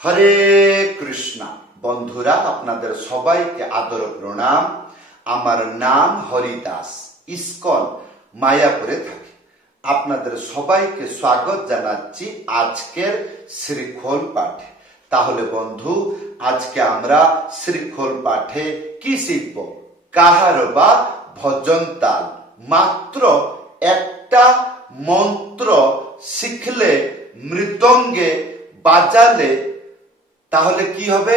হরে কৃষ্ণ বন্ধুরা, আপনাদের সবাইকে আদর প্রণাম। আমার নাম হরিদাস, ইস্কন মায়াপুরে থাকি। আপনাদের সবাইকে স্বাগত জানাচ্ছি আজকের শ্রীখোল পাঠে। তাহলে বন্ধু, আজকে আমরা শ্রীখোল পাঠে কি শিখব? কাহার বা ভজন তাল। মাত্র একটা মন্ত্র শিখলে, মৃদঙ্গে বাজালে তাহলে কি হবে?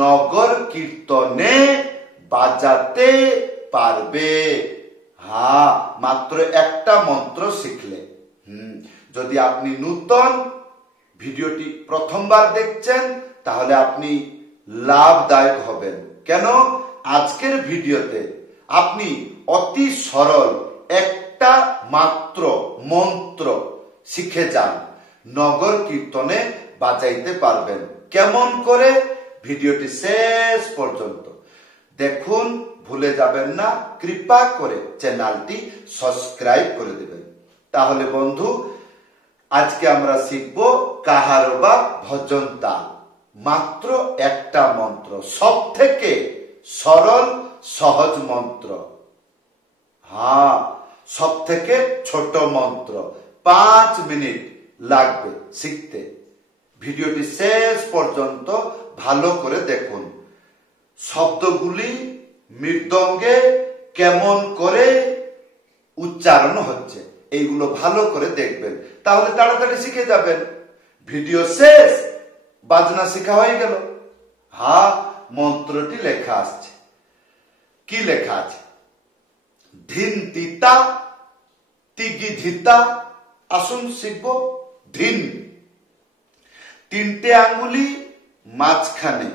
নগর কীর্তনে বাজাতে পারবে। হ্যাঁ, মাত্র একটা মন্ত্র শিখলে। যদি আপনি নূতন ভিডিওটি প্রথমবার দেখছেন তাহলে আপনি লাভদায়ক হবেন। কেন? আজকের ভিডিওতে আপনি অতি সরল একটা মাত্র মন্ত্র শিখে যান, নগর কীর্তনে বাজাইতে পারবেন। কেমন করে? ভিডিওটি শেষ পর্যন্ত দেখুন, ভুলে যাবেন না। কৃপা করে চ্যানেলটি সাবস্ক্রাইব করে দেবেন। তাহলে বন্ধু, আজকে আমরা শিখব কাহার বা ভজন তাল। মাত্র একটা মন্ত্র, সব থেকে সরল সহজ মন্ত্র। হ্যাঁ, সব থেকে ছোট মন্ত্র। 5 মিনিট লাগবে শিখতে। ভিডিওটি শেষ পর্যন্ত ভালো করে দেখুন। শব্দগুলি মৃদঙ্গে কেমন করে উচ্চারণ হচ্ছে এইগুলো ভালো করে দেখবেন, তাহলে তাড়াতাড়ি শিখে যাবেন। ভিডিও শেষ, বাজনা শেখা হয়ে গেল। হ্যাঁ, মন্ত্রটি লেখা আসছে। কি লেখা আছে? ধিন তিতা তিগি ধিতা। আসুন শিখব। ধিন, 3টে আঙ্গুলি মাঝখানে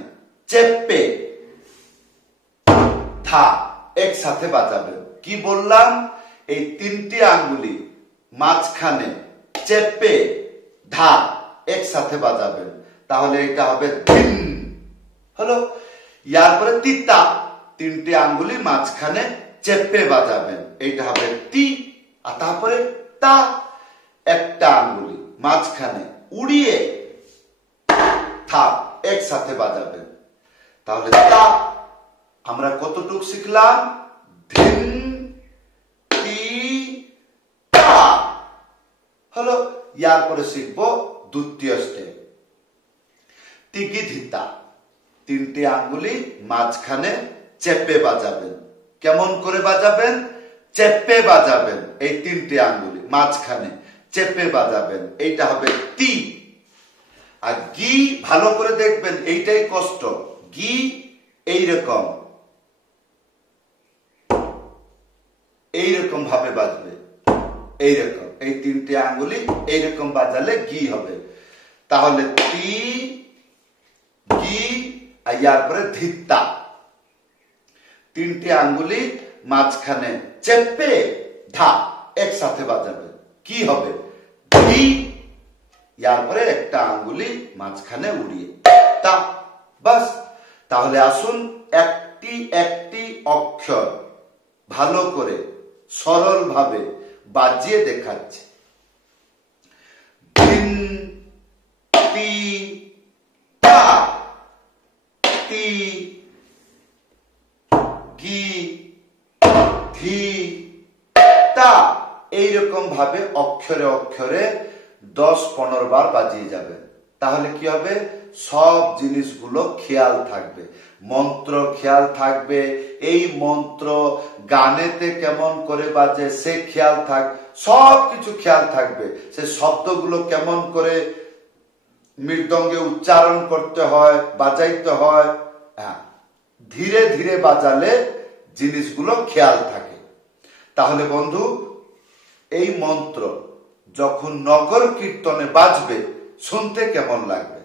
চেপে ধা একসাথে বাজাবেন। কি বললাম? এই 3টে আঙ্গুলি মাঝখানে চেপে ধা একসাথে বাজাবেন, তাহলে এটা হবে ধিন। হলো। ইয়ার পরে তিতা, 3টে আঙ্গুলি মাঝখানে চেপে বাজাবেন, এইটা হবে তি। আর তারপরে তা, একটা আঙ্গুলি মাঝখানে উড়িয়ে থা একসাথে বাজাবেন, তাহলে তা। আমরা কতটুক শিখলাম? ধিন তি তা। হলো। ইয়ার পরে শিখব দ্বিতীয় স্টেপ, তিগি ধিতা। 3টে আঙ্গুলি মাঝখানে চেপে বাজাবেন। কেমন করে বাজাবেন? চেপে বাজাবেন। এই 3টে আঙ্গুলি মাঝখানে চেপে বাজাবেন, এইটা হবে তি। আর গি ভালো করে দেখবেন, এইটাই কষ্ট। গি এইরকম এইরকম ভাবে বাজবে, এইরকম। এই 3টে আঙ্গুলি এইরকম বাজালে গি হবে। তাহলে তি, গি, আর ইয়ার পরে ধিত্তা। 3টে আঙ্গুলি মাঝখানে চেপে ধা একসাথে বাজাবে, কি হবে? ধি। ইয়ার পরে একটা আঙ্গুলি মাঝখানে উড়িয়ে তা। বাস। তাহলে আসুন একটি একটি অক্ষর ভালো করে সরল ভাবে বাজিয়ে দেখাচ্ছে। ধিন তি তা, তি গি ধি তা। এইরকম ভাবে অক্ষরে অক্ষরে 10-15 বার বাজিয়ে যাবেন। তাহলে কি হবে? সব জিনিসগুলো খেয়াল থাকবে, মন্ত্র খেয়াল থাকবে। এই মন্ত্র গানেতে কেমন করে বাজে সে খেয়াল থাক, সব কিছু খেয়াল থাকবে। সে শব্দগুলো কেমন করে মৃদঙ্গে উচ্চারণ করতে হয়, বাজাইতে হয়। হ্যাঁ, ধীরে ধীরে বাজালে জিনিসগুলো খেয়াল থাকে। তাহলে বন্ধু, এই মন্ত্র যখন নগর কীর্তনে বাজবে শুনতে কেমন লাগবে?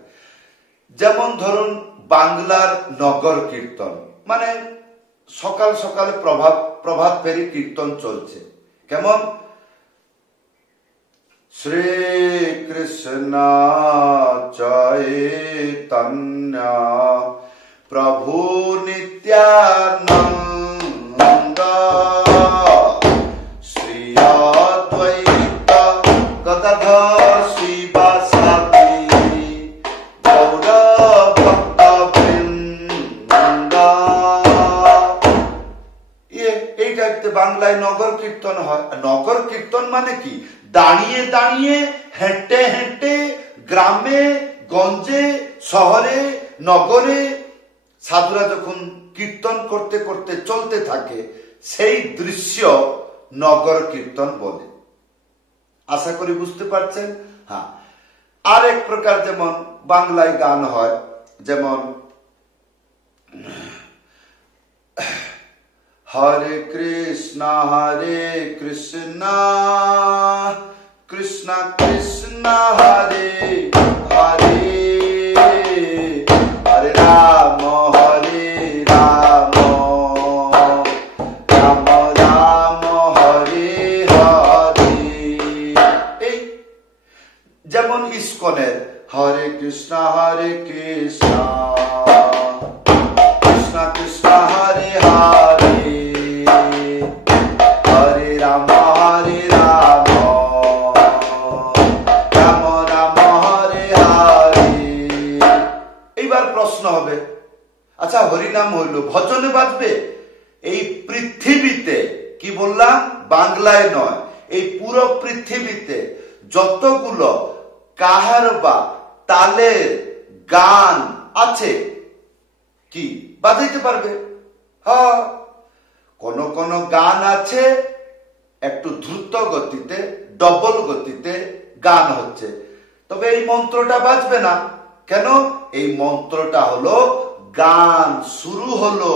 যেমন ধরুন বাংলার নগর কীর্তন, মানে সকাল সকালে প্রভাত ফেরি কীর্তন চলছে। কেমন? শ্রী কৃষ্ণ চৈতন্য প্রভু নিত্যানন্দ শ্রী অদ্বৈত গদাধর শিবাসাদি গৌর বাংলায় নগর কীর্তন হয়। নগর কীর্তন মানে কি? দাঁড়িয়ে দাঁড়িয়ে, হেঁটে হেঁটে, গ্রামে গঞ্জে, শহরে নগরে সাধুরা যখন কীর্তন করতে করতে চলতে থাকে, সেই দৃশ্য নগর কীর্তন বলে। আশা করি বুঝতে পারছেন। হ্যাঁ, আরেক প্রকার যেমন বাংলায় গান হয়, যেমন হরে কৃষ্ণ কৃষ্ণ কৃষ্ণ হরে হরে, হরে রাম রাম রাম হরে হরে। এই যেমন ইস্কনের হরে কৃষ্ণ কৃষ্ণ কৃষ্ণ হরে হরে, হরে রাম রাম রাম হরে হরে। এইবার প্রশ্ন হবে, আচ্ছা হরিনাম হইল, ভজনে বাজবে? এই পৃথিবীতে, কি বললাম, বাংলায় নয়, এই পুরো পৃথিবীতে যতগুলো কাহার বা তালের গান আছে, কি বাজাইতে পারবে? হ্যাঁ, কোন কোন গান আছে একটু দ্রুত গতিতে, ডবল গতিতে গান হচ্ছে, তবে এই মন্ত্রটা বাজবে না। কেন? এই মন্ত্রটা হলো গান শুরু হলো,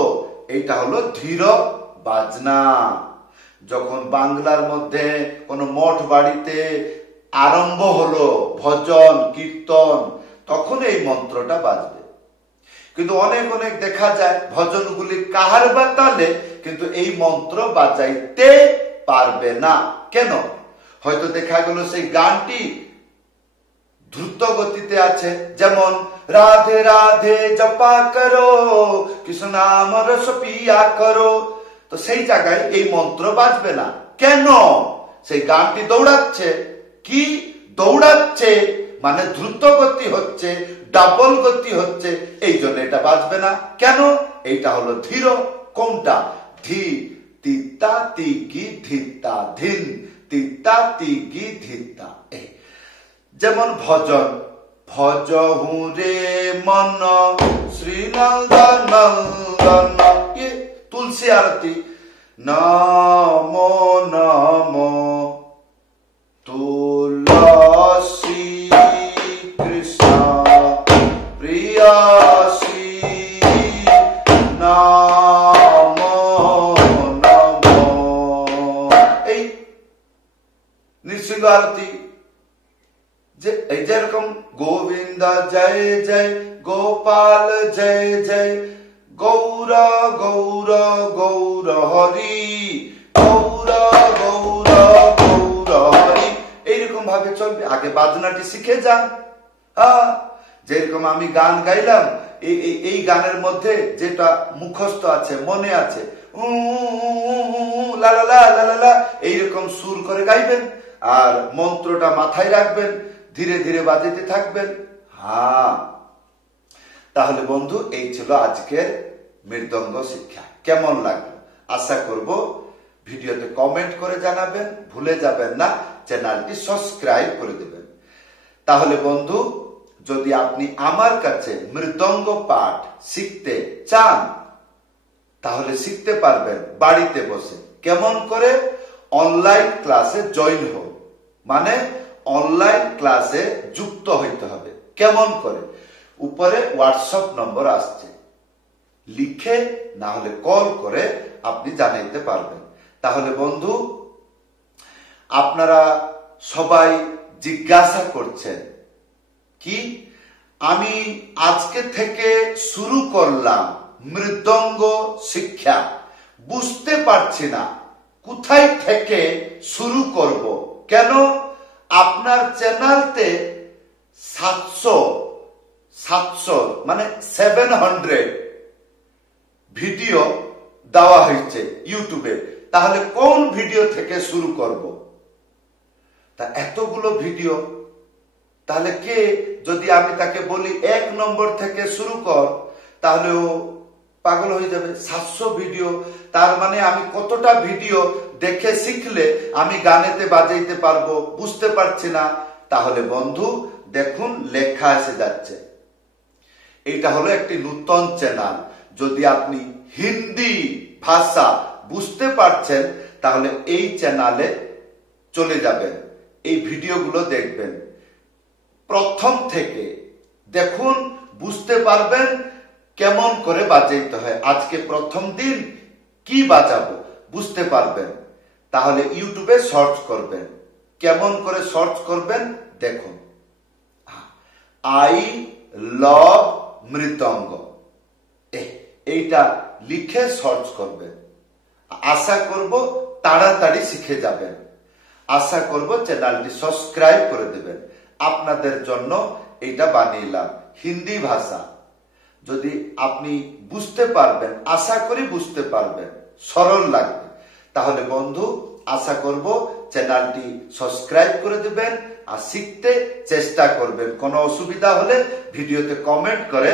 এইটা হলো ধীর বাজনা। যখন বাংলার মধ্যে কোন মঠ বাড়িতে আরম্ভ হলো ভজন কীর্তন, তখন এই মন্ত্রটা বাজবে। কিন্তু অনেক অনেক দেখা যায় ভজনগুলি কাহার বা তালে, কিন্তু এই মন্ত্র বাজাইতে পারবে না। কেন? হয়তো দেখা গেল সেই গানটি দ্রুত গতিতে আছে, যেমন রাধে রাধে জপা করো, কৃষ্ণ নাম রস পিয়া করো, তো সেই জায়গায় এই মন্ত্র বাজবে না। কেন? সেই গানটি দৌড়াচ্ছে। কি দৌড়াচ্ছে? মানে দ্রুত গতি হচ্ছে, ডাবল গতি হচ্ছে, এই জন্য এটা বাজবে না। কেন? এইটা হলো ধীর। কোনটা? ধি তিতা তিগি ধিতা ধিন, তিতা তিগি ধিতা। যেমন ভজন, ভজ হুরে মন শ্রী নন্দন নন্দন, তুলসী আরতি, নমো নমো তুলসী কৃষ্ণ প্রিয়সী, নমো নমো। এই নৃসিংহ আরতি, যে এই যেরকম গোবিন্দ জয় জয়, গোপাল জয় জয়, গৌর গৌর গৌর হরি, গৌর গৌর গৌর হরি, এইরকম ভাবে চলবে। আগে বাজনাটি শিখে যান। হ্যাঁ, যেরকম আমি গান গাইলাম, এই গানের মধ্যে যেটা মুখস্থ আছে, মনে আছে, লা লা লা লা লা, এইরকম সুর করে গাইবেন, আর মন্ত্রটা মাথায় রাখবেন, ধীরে ধীরে বাজাতে থাকবেন। হ্যাঁ, তাহলে বন্ধু, এই ছিল আজকের মৃদঙ্গ শিক্ষা। কেমন লাগলো? আশা করব ভিডিওতে কমেন্ট করে জানাবেন, ভুলে যাবেন না চ্যানেলটি সাবস্ক্রাইব করে দেবেন। তাহলে বন্ধু, যদি আপনি আমার কাছে মৃদঙ্গ পাঠ শিখতে চান, তাহলে শিখতে পারবেন বাড়িতে বসে। কেমন করে? অনলাইন ক্লাসে জয়েন হোক, মানে অনলাইন ক্লাসে যুক্ত হইতে হবে। কেমন করে? উপরে হোয়াটসঅ্যাপ নম্বর আসছে, লিখে না হলে কল করে আপনি জানাইতে পারবেন। তাহলে বন্ধু, আপনারা সবাই জিজ্ঞাসা করছেন, কি আমি আজকে থেকে শুরু করলাম মৃদঙ্গ শিক্ষা, বুঝতে পারছি না কোথায় থেকে শুরু করব। কেন? আপনার চ্যানেলতে 700 মানে 700 ভিডিও দেওয়া হয়েছে ইউটিউবে। তাহলে কোন ভিডিও থেকে শুরু করব? তা এতগুলো ভিডিও, তাহলে কে, যদি আমি তাকে বলি 1 নম্বর থেকে শুরু কর, তাহলে ও পাগল হয়ে যাবে। 700 ভিডিও, তার মানে আমি কতটা ভিডিও দেখে শিখলে আমি গানেতে বাজাইতে পারবো, বুঝতে পারছি না, তাহলে বন্ধু দেখুন লেখা এসে যাচ্ছে। এটা হলো একটি নূতন চ্যানেল। যদি আপনি হিন্দি ভাষা বুঝতে পারছেন তাহলে এই চ্যানেলে চলে যাবেন, এই ভিডিওগুলো দেখবেন প্রথম থেকে দেখুন, বুঝতে পারবেন কেমন করে বাজাইতে হয়। আজকে প্রথম দিন কি বাজাবো বুঝতে পারবেন। তাহলে ইউটিউবে সার্চ করবেন। কেমন করে সার্চ করবেন দেখুন, আই লাভ মৃদঙ্গ, এইটা লিখে সার্চ করবেন। আশা করব তাড়াতাড়ি শিখে যাবেন। আশা করব চ্যানেলটি সাবস্ক্রাইব করে দেবেন। আপনাদের জন্য এটা বানিয়েলাম হিন্দি ভাষা। যদি আপনি বুঝতে পারবেন, আশা করি বুঝতে পারবেন, সরল লাগবে, তাহলে বন্ধু আশা করব চ্যানেলটি সাবস্ক্রাইব করে দেবেন আর শিখতে চেষ্টা করবেন। কোনো অসুবিধা হলে ভিডিওতে কমেন্ট করে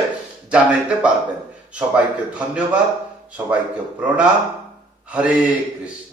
জানাইতে পারবেন। সবাইকে ধন্যবাদ, সবাইকে প্রণাম। হরে কৃষ্ণ।